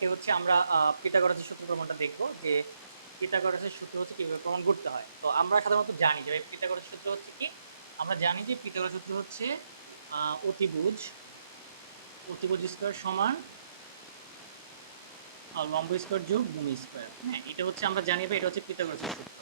আজকে হচ্ছে আমরা পিটাগরাসের সূত্র প্রমাণটা দেখব যে পিটাগরাসের সূত্র হচ্ছে কীভাবে প্রমাণ করতে হয়। তো আমরা সাধারণত জানি যে পিটাগরাসের সূত্র হচ্ছে কি? আমরা জানি যে পিটাগরাস সূত্র হচ্ছে অতিভুজ অতিভুজ স্কোয়ার সমান লম্ব স্কোয়ার যোগ ভূমি স্কোয়ার। হ্যাঁ এটা হচ্ছে আমরা জানি এটা হচ্ছে পিটাগরাসের সূত্র।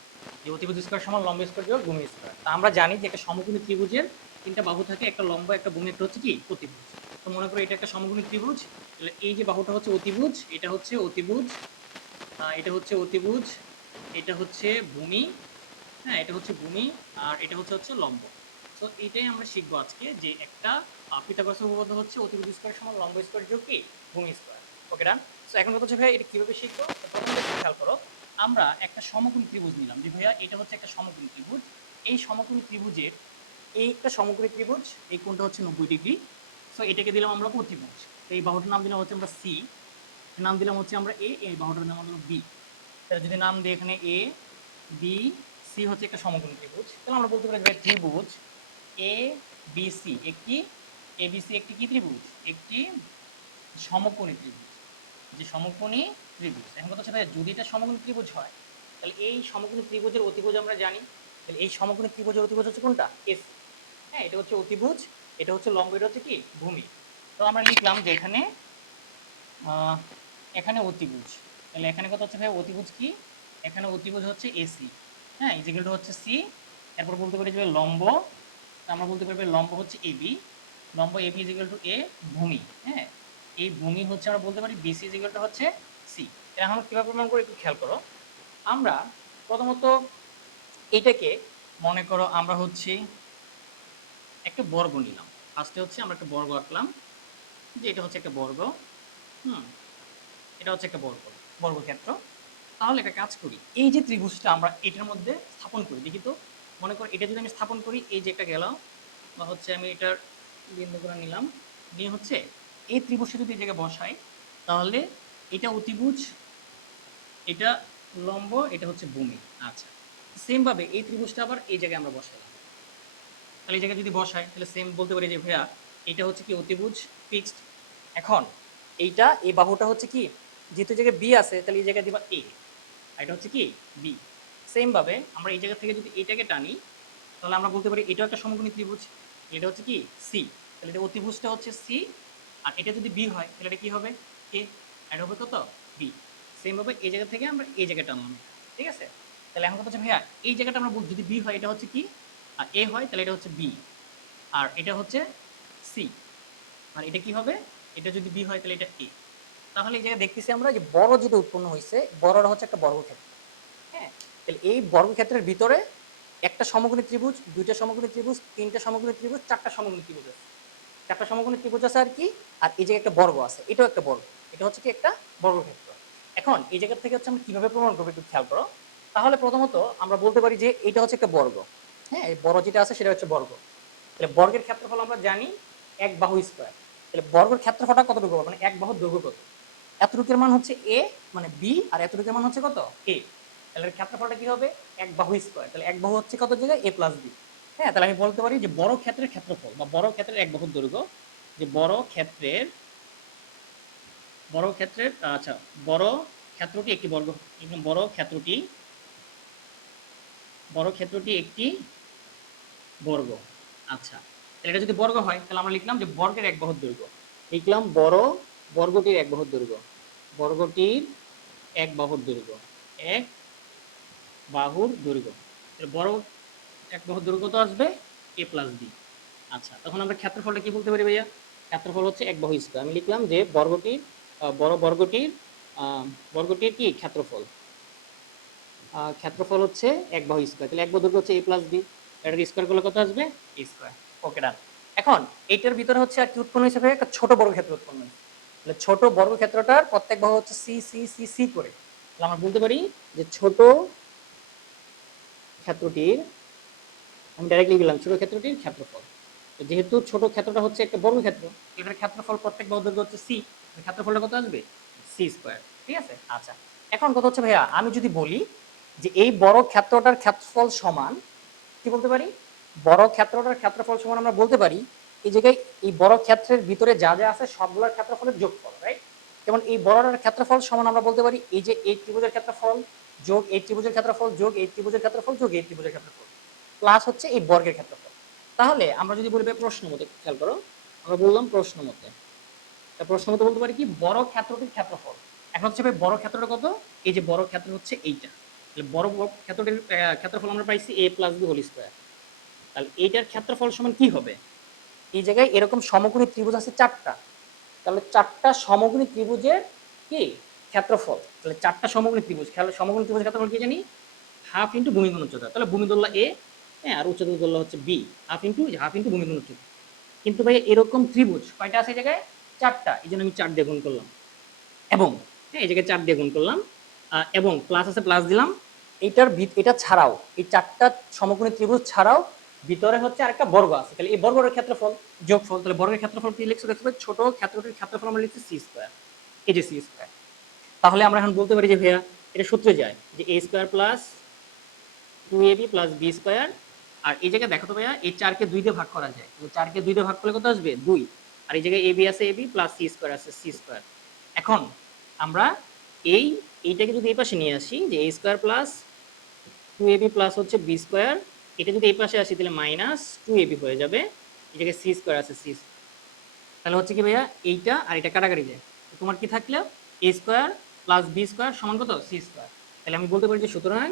যে অতিভুজ স্কোয়ার সমান লম্ব স্কোয়ার যোগ ভূমি স্কোয়ার। তা আমরা জানি যে একটা সমকোণী ত্রিভুজের তিনটা বাহু থাকে, একটা লম্ব, একটা ভূমি, একটা হচ্ছে কি? অতিভুজ। তো মনে করো এটা একটা সমকোণী ত্রিভুজ, তাহলে এই যে বাহুটা হচ্ছে অতিভুজ, এটা হচ্ছে অতিভুজ এটা হচ্ছে অতিভুজ, এটা হচ্ছে ভূমি হ্যাঁ এটা হচ্ছে ভূমি, আর এটা হচ্ছে হচ্ছে লম্ব। তো এটাই আমরা শিখব আজকে যে একটা পিতাগরাসের উপপাদ্য হচ্ছে অতিভুজ স্কোয়ার সমান লম্ব স্কোয়ার যোগ কি? ভূমি স্কোয়ার। ওকে ডান তো এখন কথা হচ্ছে ভাই এটা কীভাবে শিখব? প্রথমে খেয়াল করো, আমরা একটা সমকোণী ত্রিভুজ নিলাম যে ভাইয়া এটা হচ্ছে একটা সমকোণী ত্রিভুজ। এই সমকোণী ত্রিভুজের, এই একটা সমকোণী ত্রিভুজ, এই কোণটা হচ্ছে নব্বই ডিগ্রি। সো এটাকে দিলাম আমরা অতিভুজ। এই বাহুটার নাম দিলাম হচ্ছে আমরা সি নাম দিলাম হচ্ছে আমরা এ এই বাহুটার নাম হলো বি তাহলে যদি নাম দিই এখানে এ বি সি হচ্ছে একটা সমকোণী ত্রিভুজ। তাহলে আমরা বলতে পারি যে ত্রিভুজ। এ বি সি একটি এ বি সি একটি কি ত্রিভুজ? একটি সমকোণী ত্রিভুজ। যে সমকোণী ত্রিভুজ। এখন কথা হচ্ছে যদি এটা সমকোণী ত্রিভুজ হয়, তাহলে এই সমকোণী ত্রিভুজের অতিভুজ আমরা জানি। তাহলে এই সমকোণী ত্রিভুজের অতিভুজ হচ্ছে কোনটা? এস হ্যাঁ এটা হচ্ছে অতিভুজ। এটা হচ্ছে লম্ব, এটা হচ্ছে কি? ভূমি। তো আমরা লিখলাম যে এখানে এখানে অতিভুজ। তাহলে এখানে কথা হচ্ছে ভাই? অতিভুজ কি? এখানে অতিভুজ হচ্ছে এসি হ্যাঁ ইজিক্যালটা হচ্ছে সি এরপর বলতে পারি যে লম্ব আমরা বলতে পারি লম্ব হচ্ছে এবি লম্ব এবি ইজিক্যাল টু এ ভূমি। হ্যাঁ এই ভূমি হচ্ছে আমরা বলতে পারি বিসি ইজিক্যালটা হচ্ছে সি এটা আমরা কীভাবে প্রমাণ করে একটু খেয়াল করো। আমরা প্রথমত এটাকে মনে করো আমরা হচ্ছে একটা বর্গ নিলাম। ফার্স্টে হচ্ছে আমরা একটা বর্গ আঁকলাম, যে এটা হচ্ছে একটা বর্গ, হুম, এটা হচ্ছে একটা বর্গ, বর্গক্ষেত্র। তাহলে একটা কাজ করি, এই যে ত্রিভুজটা আমরা এটার মধ্যে স্থাপন করি, দেখি তো, মনে করো এটা যদি আমি স্থাপন করি, এই যে একটা গেল, বা হচ্ছে আমি এটার বিন্দু করে নিলাম, নিয়ে হচ্ছে এই ত্রিভুজটা যদি এই জায়গায় বসাই, তাহলে এটা অতিভুজ, এটা লম্ব, এটা হচ্ছে ভূমি। আচ্ছা সেমভাবে এই ত্রিভুজটা আবার এই জায়গায় আমরা বসালাম। তাহলে এই জায়গায় যদি বসাই, তাহলে সেম বলতে পারি যে, ভাইয়া, এটা হচ্ছে কি অতিভুজ ফিক্সড এখন, এইটা, এই বাহুটা হচ্ছে কি? যেহেতু জায়গায় বি আছে, তাহলে এই জায়গায় দিবা এ আর এটা হচ্ছে কি? বি সেমভাবে আমরা এই জায়গা থেকে যদি এটাকে টানি, তাহলে আমরা বলতে পারি এটাও একটা সমকোণী ত্রিভুজ। এটা হচ্ছে কি? সি তাহলে এটা অতিভুজটা হচ্ছে সি আর এটা যদি বি হয়, তাহলে এটা কি হবে? এ এটা হবে কত? বি সেমভাবে এই জায়গা থেকে আমরা এই জায়গাটা টানলাম। ঠিক আছে? তাহলে এখন কথা হচ্ছে, ভাইয়া, এই জায়গাটা আমরা যদি বি হয়, এটা হচ্ছে কি? আর এ হয়, তাহলে এটা হচ্ছে বি আর এটা হচ্ছে সি আর এটা কি হবে? এটা যদি বি হয়, তাহলে এটা এ তাহলে এই জায়গায় দেখতেছি আমরা যে বড় যেটা উৎপন্ন হয়েছে বড়টা হচ্ছে একটা বর্গক্ষেত্র। হ্যাঁ তাহলে এই বর্গক্ষেত্রের ভিতরে একটা সমকোণী ত্রিভুজ, দুইটা সমকোণী ত্রিভুজ, তিনটা সমকোণী ত্রিভুজ, চারটা সমকোণী ত্রিভুজ আছে। চারটা সমকোণী ত্রিভুজ আছে আর কি? আর এই জায়গায় একটা বর্গ আছে, এটাও একটা বর্গ। এটা হচ্ছে কি একটা বর্গক্ষেত্র। এখন এই জায়গা থেকে হচ্ছে আমরা কীভাবে প্রমাণ করব একটু খেয়াল করো? তাহলে প্রথমত আমরা বলতে পারি যে এটা হচ্ছে একটা বর্গ। হ্যাঁ এই বড় যেটা আছে সেটা হচ্ছে বর্গ। তাহলে বর্গের ক্ষেত্রফল আমরা জানি এক বাহু স্কোয়ার। তাহলে বর্গের ক্ষেত্রফলটা কতটুকু হবে? মানে এক বাহুর দৈর্ঘ্য কত? এতটুকুর মান হচ্ছে এ মানে বি আর এতটুকুর মান হচ্ছে কত? এ তাহলে ক্ষেত্রফলটা কি হবে? এক বাহু স্কোয়ার। তাহলে এক বাহু হচ্ছে কত জায়গায়? এ প্লাস বি হ্যাঁ তাহলে আমি বলতে পারি যে বড় ক্ষেত্রের ক্ষেত্রফল বা বড় ক্ষেত্রের এক বাহুর দৈর্ঘ্য, যে বড় ক্ষেত্রের বড় ক্ষেত্রের আচ্ছা বড় ক্ষেত্রটি একটি বর্গ, বড় ক্ষেত্রটি বড় ক্ষেত্রটি একটি বর্গ। আচ্ছা তাহলে এটা যদি বর্গ হয়, তাহলে আমরা লিখলাম যে বর্গের এক বাহুর দৈর্ঘ্য। লিখলাম বড় বর্গটির এক বাহুর দৈর্ঘ্য। বর্গটির এক বাহুর দৈর্ঘ্য। এক বাহুর দৈর্ঘ্য। বড় এক বাহুর দৈর্ঘ্য তো আসবে এ প্লাস বি আচ্ছা তখন আমরা ক্ষেত্রফলটা কি বলতে পারি ভাইয়া? ক্ষেত্রফল হচ্ছে এক বাহু স্কোয়ার। আমি লিখলাম যে বর্গটির বড় বর্গটির বর্গটির কি? ক্ষেত্রফল। ক্ষেত্রফল হচ্ছে এক বাহু স্কোয়ার। তাহলে এক বাহু দৈর্ঘ্য হচ্ছে এ প্লাস বি এটার স্কোয়ার করলে কত আসবে? এ স্কোয়ার ওকে ডান এখন এইটার ভিতরে হচ্ছে আর কি উৎপন্ন ভাই একটা ছোট বর্গক্ষেত্র উৎপন্ন হয়েছে তাহলে ছোট বর্গক্ষেত্রটার প্রত্যেক বাহু হচ্ছে সি সি সি সি করে। তাহলে আমরা বলতে পারি যে ছোট ক্ষেত্রটির, আমি ডাইরেক্টলি বললাম ছোট ক্ষেত্রটির ক্ষেত্রফল। তো যেহেতু ছোট ক্ষেত্রটা হচ্ছে একটা বর্গক্ষেত্র এটার ক্ষেত্রফল প্রত্যেক বাহু দৈর্ঘ্য হচ্ছে সি ক্ষেত্রফলটা কত আসবে? সি স্কোয়ার ঠিক আছে? আচ্ছা। এখন কথা হচ্ছে, ভাইয়া, আমি যদি বলি যে এই বড় ক্ষেত্রটার ক্ষেত্রফল সমান কি বলতে পারি? বড় ক্ষেত্রটার ক্ষেত্রফল সমান আমরা বলতে পারি, এই জায়গায় এই বড় ক্ষেত্রের ভিতরে যা যা আছে সবগুলোর ক্ষেত্রফলের যোগফল রাইট যেমন এই বর্গের ক্ষেত্রফল সমান আমরা বলতে পারি, এই যে এই ত্রিভুজের ক্ষেত্রফল যোগ এই ত্রিভুজের ক্ষেত্রফল যোগ এই ত্রিভুজের ক্ষেত্রফল যোগ এই ত্রিভুজের ক্ষেত্রফল প্লাস হচ্ছে এই বর্গের ক্ষেত্রফল। তাহলে আমরা যদি বলি প্রশ্ন মতে খেয়াল করো, আমরা বললাম প্রশ্ন মতে। প্রশ্ন মতে বলতে পারি কি, বড় ক্ষেত্রটির ক্ষেত্রফল। এখন হচ্ছে বড় ক্ষেত্রটা কত? এই যে বড় ক্ষেত্র হচ্ছে এইটা। তাহলে বড় ক্ষেত্রটির ক্ষেত্রফল আমরা পাইছি A plus B whole square তাহলে এইটার ক্ষেত্রফল সমান কি হবে? এই জায়গায় এরকম সমকোণী ত্রিভুজ আছে চারটা। তাহলে চারটা সমকোণী ত্রিভুজের কি? ক্ষেত্রফল। তাহলে চারটা সমকোণী ত্রিভুজ খেয়াল সমকোণী ত্রিভুজের ক্ষেত্রফল কি জানি? হাফ ইন্টু ভূমিগুণ উচ্চতা। তাহলে ভূমিদোল্লা এ হ্যাঁ আর উচ্চতা দোল্লা হচ্ছে B half into half into ভূমিগুণ উচ্চতা। কিন্তু ভাই এরকম ত্রিভুজ কয়টা আছে এই জায়গায়? চারটা। এই জন্য আমি চার দিয়ে গুণ করলাম। এবং হ্যাঁ এই জায়গায় চার দিয়ে গুণ করলাম। এবং প্লাস আছে প্লাস দিলাম। এইটার ভিত এটা ছাড়াও, এই চারটা সমকোণী ত্রিভুজ ছাড়াও ভিতরে হচ্ছে আরেকটা বর্গ আছে। তাহলে এই বর্গের ক্ষেত্রফল যোগফল, তাহলে বর্গের ক্ষেত্রফল কি লিখছে? দেখতে পাচ্ছি, ছোট ক্ষেত্রটির ক্ষেত্রফল আমরা লিখছি সি স্কোয়ার এই যে সি স্কোয়ার তাহলে আমরা এখন বলতে পারি যে ভাইয়া, এটা সূত্রে যায় যে A square plus two A B plus B square আর এই জায়গায় দেখো তো ভাইয়া, এই চারকে দুই দিয়ে ভাগ করা যায়। চারকে দুই দিয়ে ভাগ করলে কত আসবে? দুই। আর এই জায়গায় এ বি আছে A B plus C square আছে সি স্কোয়ার এখন আমরা এই এইটাকে যদি এই পাশে নিয়ে আসি, যে A square plus two A B plus হচ্ছে বি স্কোয়ার এটা যদি এই পাশে আসি তাহলে মাইনাস টু এ বি হয়ে যাবে। জায়গায় সি স্কোয়ার আছে সি তাহলে হচ্ছে কি ভাইয়া, এইটা আর এটা কাটাকাটি যায়। তোমার কি থাকল? A square plus B square সমান কত? সি স্কোয়ার তাহলে আমি বলতে পারি যে সুতরাং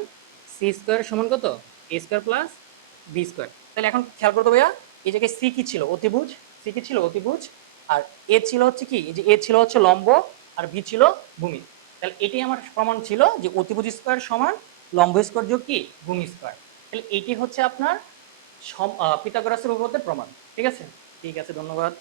সি স্কোয়ার সমান কত? A square plus B square তাহলে এখন খেয়াল করতে ভাইয়া, এই জায়গায় সি কি ছিল? অতিভুজ। সি কি ছিল? অতিভুজ। আর এ ছিল হচ্ছে কি? এই যে এ ছিল হচ্ছে লম্ব, আর বি ছিল ভূমি। তাহলে এটি আমার প্রমাণ ছিল যে অতিভুজ স্কোয়ার সমান লম্ব স্কোয়ার যোগ কি? ভূমি স্কোয়ার। তাহলে এটি হচ্ছে আপনার পিতাগরাসের উপপাদ্যের প্রমাণ। ঠিক আছে? ঠিক আছে, ধন্যবাদ।